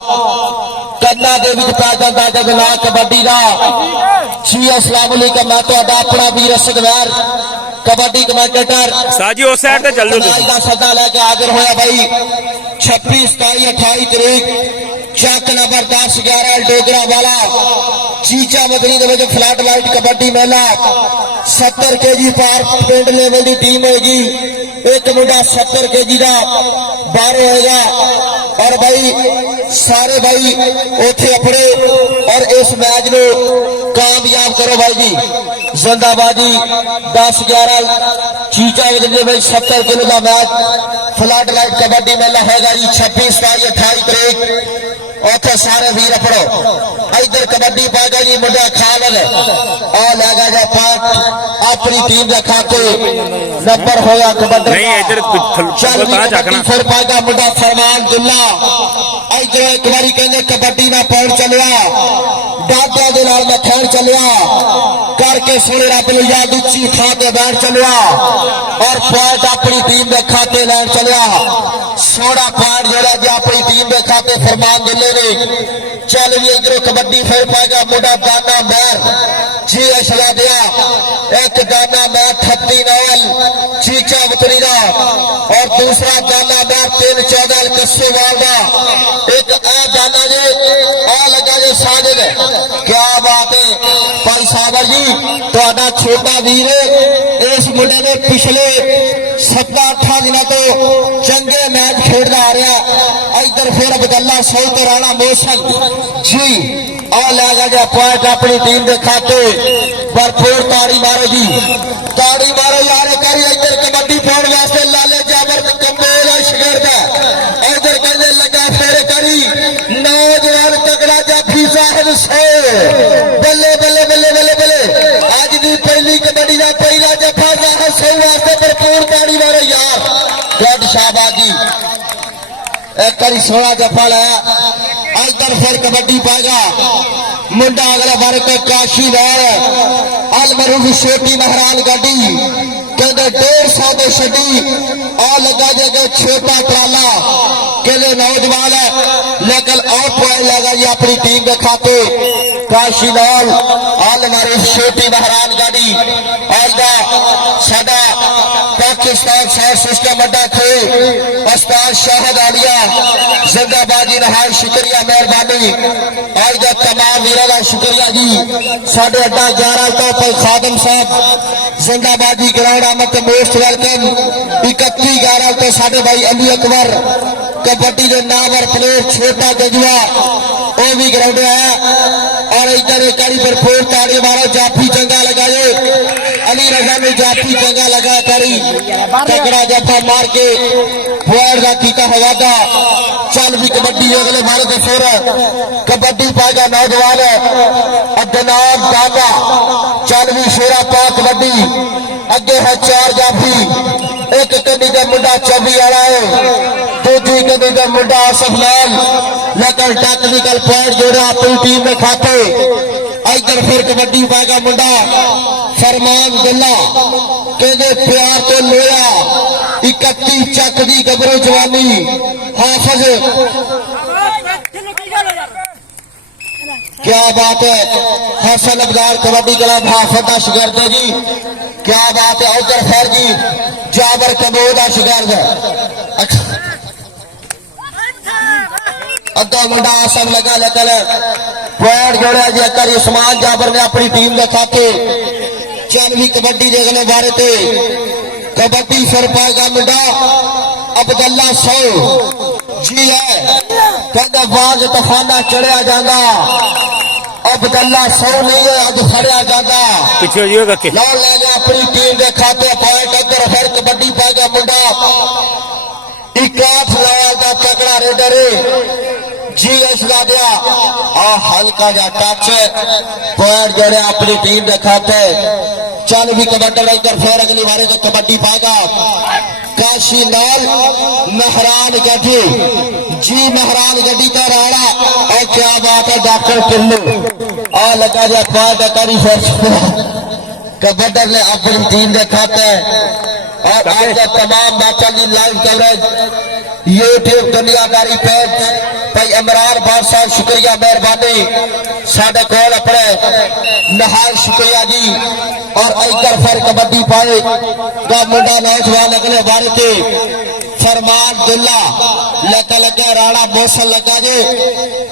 कन्ना दे विच पै जांदा जगना कबड्डी दा। जी अस्सलाम वालेकुम, मैं तुहाडा अपना वीर असदवैर कबड्डी कमेंटेटर साजी उस साइड ते चल जाओ दा सदा लेके हाजिर होया भाई 26 27 28 तरीक चक नंबर 10 11 डोगरा वाला चीचा मदनी दे विच फ्लैट लाइट कबड्डी मेला 70 kg पार पिंड लेवल की टीम होगी। एक मुंडा 70 kg का बाहर होएगा और भाई सारे भाई उथे अपने और इस मैच को कामयाब करो भाई जी। जिंदाबाजी 10-11 चीचा मदनी भाई 70 किलो का मैच फ्लैट लाइट कबड्डी मेला होगा जी 26 27 28 तरीक। उथे सारे वीर पढ़ो इधर कबड्डी पाएगा जी मुंडा खालद और लेगा जा पाक अपनी टीम के खाते नंबर होया कबड्डी नहीं इधर चल फिर पाएगा मुंडा फरमान दुल्ला इधर एक बारी कहते कबड्डी में पौड़ चलिया दादा दे नाल मैं खैर चलिया करके सोने रब ने याद उच्ची थां ते बैठ चलिया और पॉइंट अपनी टीम के खाते लैन चलिया। सोना पॉइंट जोड़ा जी अपनी टीम के खाते फरमान दिले ने। चल भी इधरों कबड्डी फिर पाएगा मुंडा दाना मैर जी असला दिया एक दाना मैर 38 नाल चीचा बतरी दा और दूसरा दाना मैर 3-14 कस्सेवाल दा एक आ दाना जी आ लगा जी साजिद। क्या बात है भाई सागर जी तुहाडा छोटा वीर इस मुंडे ने पिछले 7-8 दिनों तो चंगे मैच खेलता आ रहा। इधर फिर अब्दुल्ला सऊद राणा मोशन जी आ लगा जा पॉइंट अपनी टीम के खाते भरपूर ताड़ी मारो जी ताड़ी मारो यार करी। इधर कबड्डी पाने वास्ते लाले जाबर कमेल शिगरदा इधर कहने लगा फेरे करी नौजवान तगड़ा जाफी साहब सो बल्ले बल्ले बल्ले बल्ले बल्ले आज की पहली कबड्डी का पहला जफा साहब सो वास्ते भरपूर ताड़ी मारो यार गुड शाबाजी। एक करी 16 जफा लाया इधर फिर कबड्डी पाएगा मुंडा अगला बार को काशी लाल अलमरूफ छोटी महरान गाड़ी कहते 150 तो छड़ी आ लगा जगह छोटा ट्राला कहते नौजवान है लेकिन और पॉइंट लगा जी अपनी टीम के खाते काशी लाल अलमरूफ छोटी महरान गाड़ी और साडा पाकिस्तान साउंड सिस्टम अड्डा थे उस्ताद शाहद आलिया जिंदाबाजी नहाय शुक्रिया मेहरबानी आज का तमाम वीरों का शुक्रिया जी। साढ़े अड्डा 11 तो पर खादम साहब जिंदाबाजी ग्राउंड आमद मोस्ट वेलकम 31-11 तो साढ़े भाई अली अकबर कबड्डी के नामवर प्लेयर छोटा गजुआ वो भी ग्राउंड है और इधर एक भरपूर ताड़ी मारो जाफी चंगा लगाए अली रजा ने जाफी चंगा लगा करी तगड़ा जफा मार के पॉइंट का कीता हवादा। चल भी कबड्डी अगले बार के फिर कबड्डी पाएगा नौजवान अदनान दादा चल भी शेरा पा कबड्डी अगे है 4 जाफी एक कदी का मुंडा 24 वाला है दूसरी कदी का मुंडा आसफ लाल लेकिन टेक्निकल पॉइंट जोड़ा अपनी टीम में खाते। इधर फिर कबड्डी पाएगा मुंडा फरमान दुल्ला कहते प्यार तो लोया 31 चक दी गबरू जवानी हाफिज क्या बात है हसन अब्दार कबड्डी क्लब हाफिज का शिगर्द जी क्या बात है। उधर खैर जी जाबर कबो का शिगर्द अद्धा मुंडा आसम लगा लेकर पॉइंट जोड़ा जी कर उस्मान जाबर ने अपनी टीम के खाते। चल भी कबड्डी के अगले बारे ते कबड्डी फिर पाएगा मुंडा अब्दुल्ला सो जी है कहते बाज तफाना चढ़िया जाता अब्दुल्ला सो नहीं है अज फड़िया जाता लौट ले गया अपनी टीम के खाते पॉइंट। अगर फिर कबड्डी पाएगा मुंडा 61 लाल का तगड़ा रेडर जी इसका दिया आ हल्का जा टच पॉइंट जोड़े अपनी टीम के खाते। चल भी कबड्डी इधर फिर अगली बारी तो कबड्डी पाएगा काशी लाल महरान गड्डी जी महरान गड्डी का राणा और क्या बात है डॉक्टर किल्लू आ लगा जा पाद करी कबड्डी ने अपनी टीम के खाते और आज तमाम मैचों की लाइव कवरेज यूट्यूब दुनियादारी पेज भाई इमरान बादशाह शुक्रिया मेहरबानी साडे कोल अपने नहाय शुक्रिया जी। और इधर फिर कबड्डी पाए का मुंडा नौजवान अगले बारे के फरमान दुल्ला लगा लगे राणा मौसल लगा जे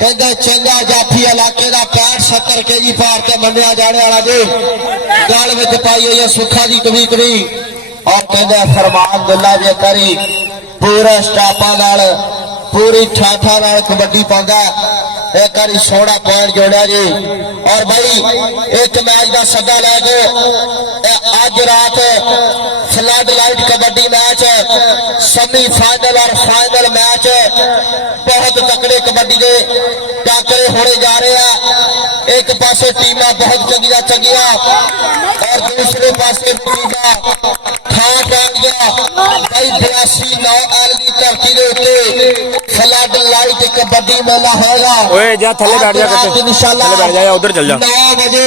कहते चंगा जाफी इलाके का 65-70 केजी पार के मनिया जाने वाला जे गल में पाई हुई है सुखा जी कभी कभी। और कहते फरमान दुल्ला जे करी पूरे स्टाफा नाल पूरी ठाठा नाल कबड्डी पांदा एक बारी सोना पॉइंट जोड़िया जी। और भाई एक मैच का सदा लैके अज रात flood light kabaddi match semi final और फाइनल मैच बहुत तकड़े कबड्डी के टाकरे होने जा रहे हैं। एक पासे टीमां बहुत चंगिया चंगिया और दूसरे पासे टीमां ठाठ आ गया भाई 82-9 की धरती के उत्ते फ्लड लाइट कबड्डी मेला होगा। ओए जा थल्ले बैठ जा करते थल्ले बैठ जा उधर चल जा 9 बजे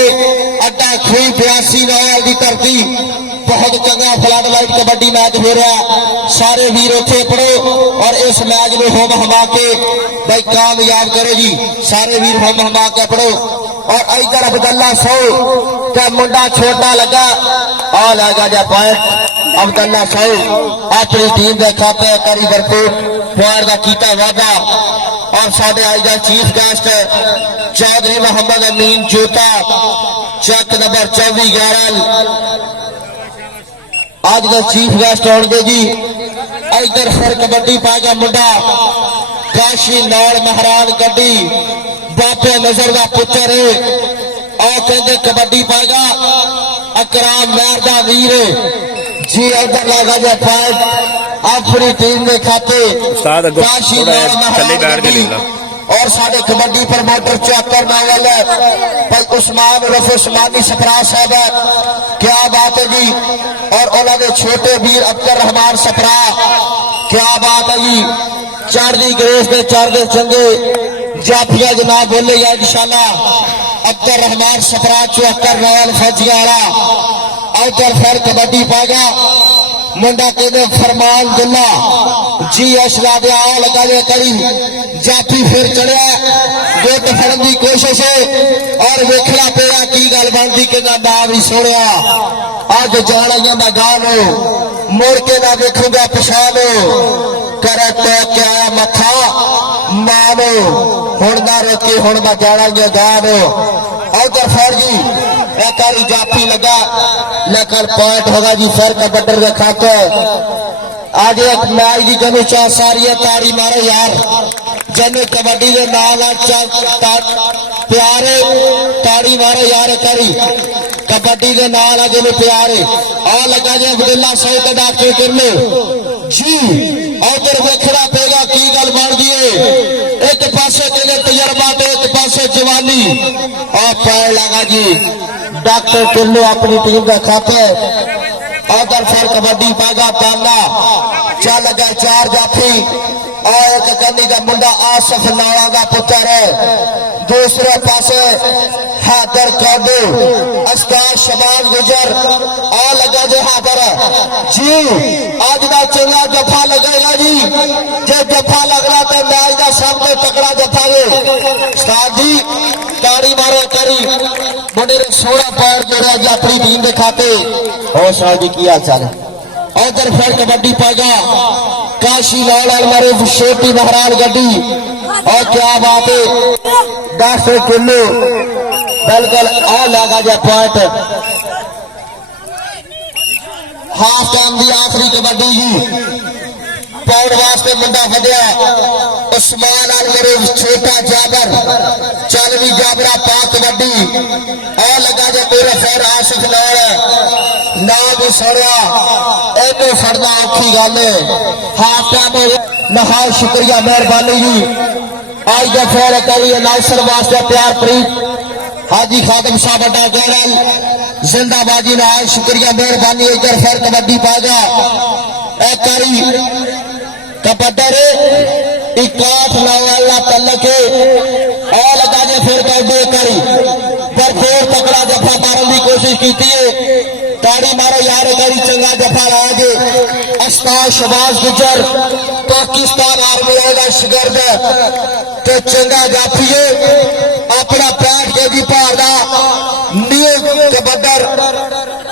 अड्डा खुई 82-9 की धरती बहुत चंगा फ्लड लाइट कबड्डी मैच हो रहा। सारे वीर उत्थे पढ़ो और इस मैच में होम हमा के भाई कामयाब करो जी। सारे वीर होम हमा के पढ़ो। और इधर अब्दुल्ला सौ का मुंडा छोटा लगा आ लगा जा पॉइंट अब्दुल्ला सौ अपनी टीम के खाते करी भरपूर प्यार का कीता वादा। और साढ़े आई जा चीफ गेस्ट चौधरी मोहम्मद अमीन जोता चेक नंबर 24 गैरल आज का चीफ गेस्ट होंगे जी। इधर फिर कबड्डी पाएगा मुंडा काशी नौल महरान गड्डी बापे नजर का पुत्र और कहते कबड्डी पाएगा अकराम मैरदा वीर जी। इधर लगा जा फाइट अपनी टीम के खाते काशी नौल महरान गड्डी और साढ़े कबड्डी प्रमोटर चेक करने वाले भाई उस्मान रफ उस्मानी सफरा साहब है क्या बात है जी। और उन्होंने छोटे वीर अब्दुल रहमान सफरा क्या बात है जी। चढ़दी ग्रेस के चढ़ते चंगे जाफिया जनाब बोलेगा इंशाल्लाह अब्दुल रहमान सफरा 74 रॉयल फौजिया वाला। उधर फिर कबड्डी पाएगा मुंडा कहते फरमान दुल्ला जी असला दे आ लगा दे करी जाफी फिर चढ़िया गुट फड़न की कोशिश और वेखना पेगा की गल बनती कि ना भी सोनिया अज जानिया का गानो मुड़ के ना देखूंगा पछानो करे तो क्या मथा मानो हुण ना रोके हुण ना जाना गानो। उधर फिर जी एक बारी जाफी लगा लेकिन पॉइंट होगा जी फिर कबड्डर के खाते। आज एक मैच की जनु चाह सारी है ताड़ी मारो यार जनु कबड्डी के नाल प्यारे ताड़ी मारो यार करी कबड्डी के नाल जनु प्यारे आ लगा जी अब्दुल्ला सौ का डॉक्टर कर लो जी। उधर वेखना पेगा की गल बन गई एक पासे तेरे तजर्बा तो एक पासे जवानी और पैर लगा जी डॉक्टर किलो अपनी टीम का खाते। उधर फिर कबड्डी पागा पाना चल गए 4 जाफी और एक कन्नी का मुंडा आसफ नाला का पुत्र है। दूसरे पासे हैदर कादू अस्ताद शबाज गुजर आ लगा जे हैदर जी। आज का चंगा जफा लगेगा जी जे जफा लगना तो मैच का सब तो तकड़ा जफा है उस्ताद जी ताड़ी मारो करी मुंडे ने 16 पॉइंट जोड़ा जी अपनी टीम के खाते। और साहब जी की हाल चाल है। उधर फिर कबड्डी पाएगा काशी लाल मरूफ छोटी महरान गड्डी और क्या बात है 10 किलो बिल्कुल आ लगा जा पॉइंट हाफ टाइम की आखिरी कबड्डी जी पौड़ वास्ते मुंडा फटिया उस्मान अल मरूफ छोटा जाबर चल भी जाबरा पा कबड्डी आ लगा जा मेरे फिर आशिक लाल ना भी सड़िया एनू फड़ना औखी गल हाफ टाइम नहाय शुक्रिया मेहरबानी जी। आज का फिर करिए नाइसर वास्ते प्यार प्रीत हाजी खादम साहब अड्डा गैरल जिंदाबाजी नहाय शुक्रिया मेहरबानी। इधर फिर कबड्डी पाएगा एक करी कबड्डर 61 नवाला तलके और लगा जे फिर कर करी भरपूर तकड़ा जफा मारने की कोशिश की ताड़ी मारो यार गरी चंगा जफा लागे अस्ताद शबाज गुजर पाकिस्तान आर्मी का शिगर्द ते चंगा जाफीए अपना 65 केजी भार का न्यू कबड्डर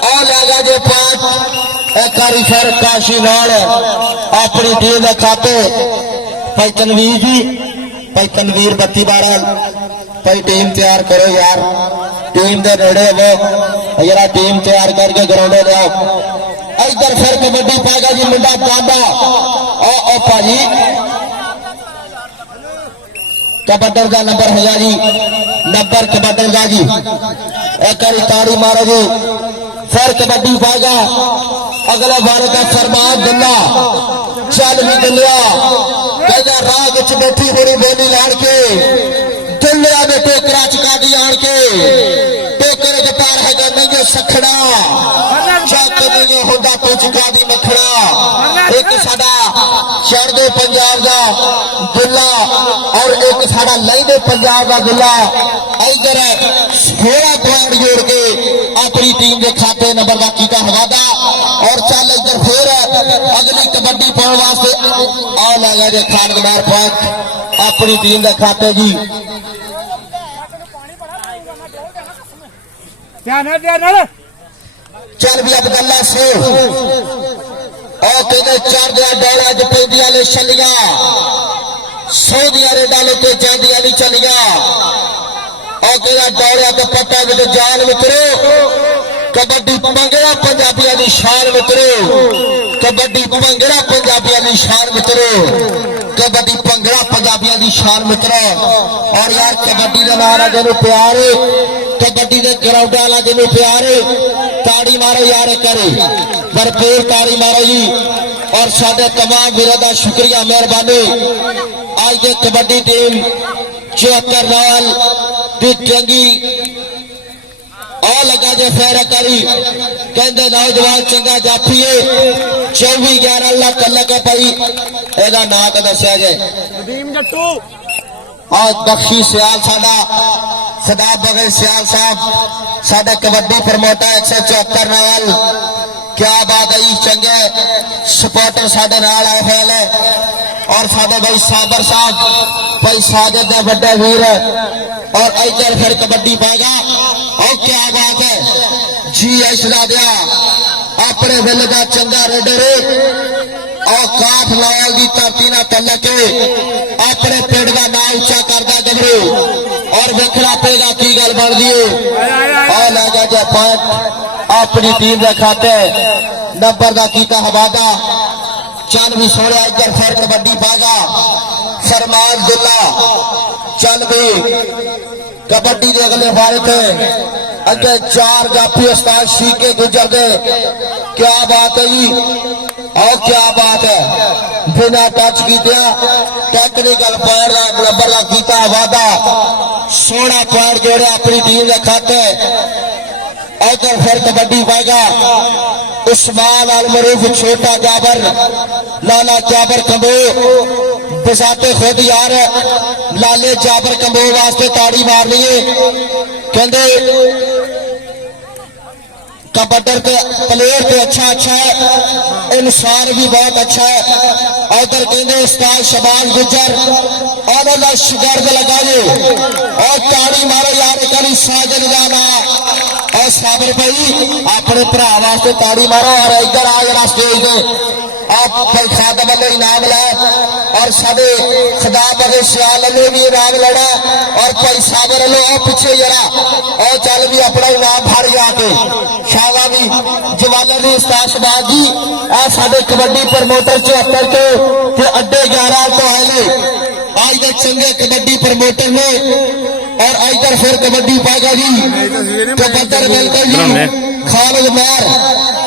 आ लैगा जे 5 एक बारी फिर काशी नाल अपनी टीम के खाते भाई तनवीर 32-12 भाई टीम तैयार करो यार टीम के नेड़े वो जरा टीम तैयार करके ग्राउंडे ले आओ इधर फिर कबड्डी पाएगा जी मुंडा बाबा ओ भाजी कबड्डर का नंबर है जी नंबर कबड्डर का जी एक बारी ताड़ी मारो जी फिर कबड्डी पाएगा अगला बार का फरमान दिल्ला चल भी दिलिया कहना राह विच बैठी होनी बोली लाड़ के दिलिया ने टोकरा चुका दी आड़ के टोकरे च पार है नहीं सखड़ा चक नहीं होंदा तो चुका दी मखड़ा एक साडा चढ़दे पंजाब का दुल्ला और एक साडा लैंदे पंजाब का दुल्ला इधर 16 पॉइंट जोड़ के अपनी टीम के खाते नंबर का कीता हवादा और चल इधर फिर अगली कबड्डी पाने वास्ते आ लगा जे खानगनार पाक अपनी टीम के खाते जी चल भी अब्दुल्ला से और तेरे 4 दिया डॉलर च पैंदियां ले छलियां 100 दिया रेडा लेके जांदियां नहीं चलियां और तेरा डॉलर का पट्टा विच जान मित्रो कबड्डी पंगड़ा पंजाबियों की शान मित्रो कबड्डी पंगड़ा पंजाबियों की शान मित्रो कबड्डी पंगड़ा पंजाबियों की शान मित्रो और यार कबड्डी का नारा जिन्हों प्यार है कबड्डी के ग्राउंड वाला जिन्हों प्यार है ताड़ी मारो यार करे भरपूर ताड़ी मारो जी और साडे तमाम वीरों का शुक्रिया मेहरबानी आज की कबड्डी टीम 74 नाल दी चंगी आ लगा जे फेर करी कहते नौजवान चंगा जाफीए 24-11 लाख लगे भाई एदा नाम तो दसिया जाए और बख्शी सियाल साडा सदा बगल सियाल साहब साडे कबड्डी प्रमोटर 174 नाल क्या बात है चंगे सपोर्टर साडे नाल आए फैल है और साडे भाई साबर साहब भाई साजिद दे बड़े वीर और इधर फिर कबड्डी पाएगा और क्या बात है जी ऐसा दिया अपने वेले का चंगा रेडर और काठ लाल की धरती ना तल के अपने पिंड का नाम उच्चा करता गबरू और वेखना पेगा की गल बनती है और लगा जा पॉइंट अपनी टीम के खाते नंबर का कीता हवादा चल भी सोया इधर फिर कबड्डी पाएगा सरमान दुल्ला चल भी कबड्डी के अगले बारे थे अगे 4 जाफी उस्ताद सी के गुजरते क्या बात है जी और क्या बात है बिना टच किया टेक्निकल पॉइंट का नंबर का कीता वादा 16 पॉइंट जोड़े अपनी टीम के खाते इधर फिर कबड्डी पाएगा उस्मान अल मरूफ छोटा जाबर लाला जाबर कम्बो बसाते खुद यार लाले जाबर कम्बो वास्ते ताड़ी मारनी है कहते कबड्डर के प्लेयर तो अच्छा है इंसान भी बहुत अच्छा है उधर कहते उस्ताद शबाज गुजर और शिगर्द लगाए और ताड़ी मारो यार करी साजन जाना और साबर भाई अपने भरा वास्ते ताड़ी मारो और इधर आ जरा स्टेज पे आप भाई खाद वाले इनाम ला और साडे खुदा बगे सियाल ने भी इनाम लड़ा और भाई साबर लो पीछे जरा और चल भी अपना इनाम भर जाके शावा भी जवालर ने उस्ताद शबाज जी आ साडे कबड्डी प्रमोटर 74 के अड्डे 11 तो आए आज के चंगे कबड्डी प्रमोटर ने और इधर फिर कबड्डी पाएगा जी कबड्डर बिल्कुल जी खालिद मैर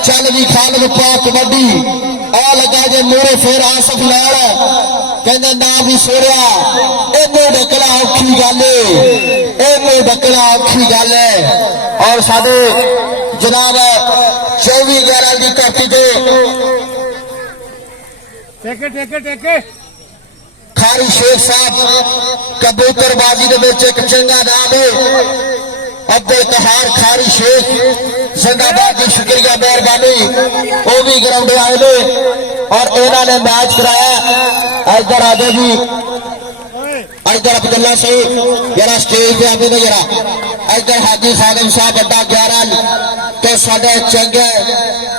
चल भी खालिद पा कबड्डी आ लगा जे मोरे फिर आसफ लाल कहना ना भी सोरिया इन्हों ढकना औखी गल इन्हों ढकना औखी गल है और साडे जनाब 24-11 की धरती से खारी शेख साहब कबूतरबाजी एक चंगा नाम है अब्दुल कहार खारी शेख जिंदाबाद की शुक्रिया मेहरबानी वो भी ग्राउंड आए और इन्होंने मैच कराया। इधर आ जाओ जी, इधर अब्दुल्ला से जरा स्टेज पे आगे जरा। इधर हाजी खादिम साहब बड़ा 11 तो साढ़े चंगे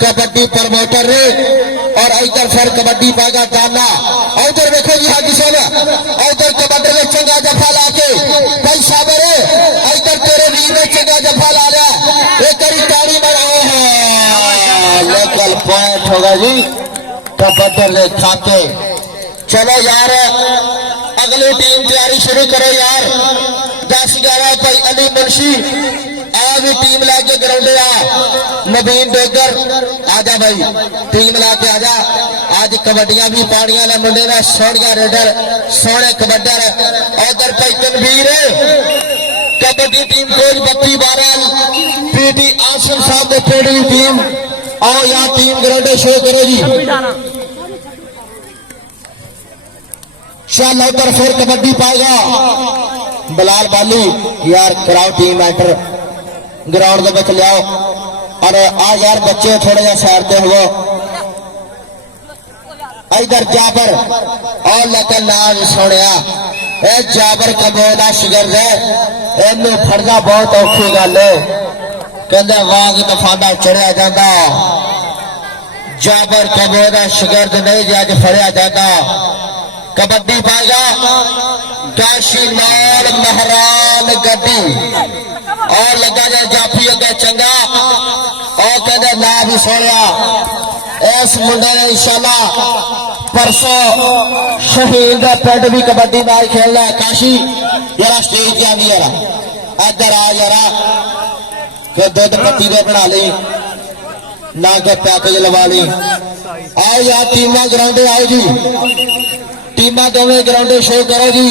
कबड्डी प्रमोटर ने। और इधर फिर कबड्डी पाएगा दाना। इधर देखो जी हाजी साहब, इधर कबड्डी में चंगा जफा लाके भाई साहब रे, इधर तेरे वीर ने चंगा जफा ला लिया। एक करी ताड़ी बनाओ है, लेकिन पॉइंट होगा जी कबड्डी ने खाते। चलो यार अगली टीम तैयारी शुरू करो यार। 10-11 भाई अली मुंशी आ भी टीम लाके ग्राउंड आ। नवीन डोगर आजा भाई, टीम लाके आजा। आज कबड्डियां भी पानिया ने मुंडे ने सोनिया रेडर सोने कबड्डर। उधर भाई Tanveer kabaddi team coach 32-12 PT Asim साहब ने पेड़ी टीम। आओ यार टीम ग्राउंड शो करो जी। चल उधर फिर कबड्डी पाएगा बिलाल बाली। यार कराओ टीम एंटर ग्राउंड के लियाओ। और आ यार बच्चे थोड़ा जा सैरते हो। इधर जाबर और लेकिन नाम सुनिया ए जाबर कबो का शिगर्द है। इनू फड़ना बहुत औखी गल है। कहते वाग तफादा चढ़िया जाता। जाबर कबो का शिगर्द नहीं जो अज फड़िया जाता। कबड्डी पाएगा काशी माल महरान गड्डी। और लगा जाए जाफी अगे चंगा। और कहते ना भी सुनिया इस मुंडे ने इंशाल्लाह परसों शहीद पिंड भी कबड्डी मैच खेलना है। काशी जरा स्टेज पे आ गई यार, इधर आ जरा। फिर दुध पत्ती दे बना ली ना के पैकेज लवा ली। आओ यार टीम ग्राउंड आओ जी, टीम दोवें ग्राउंड शो करो जी।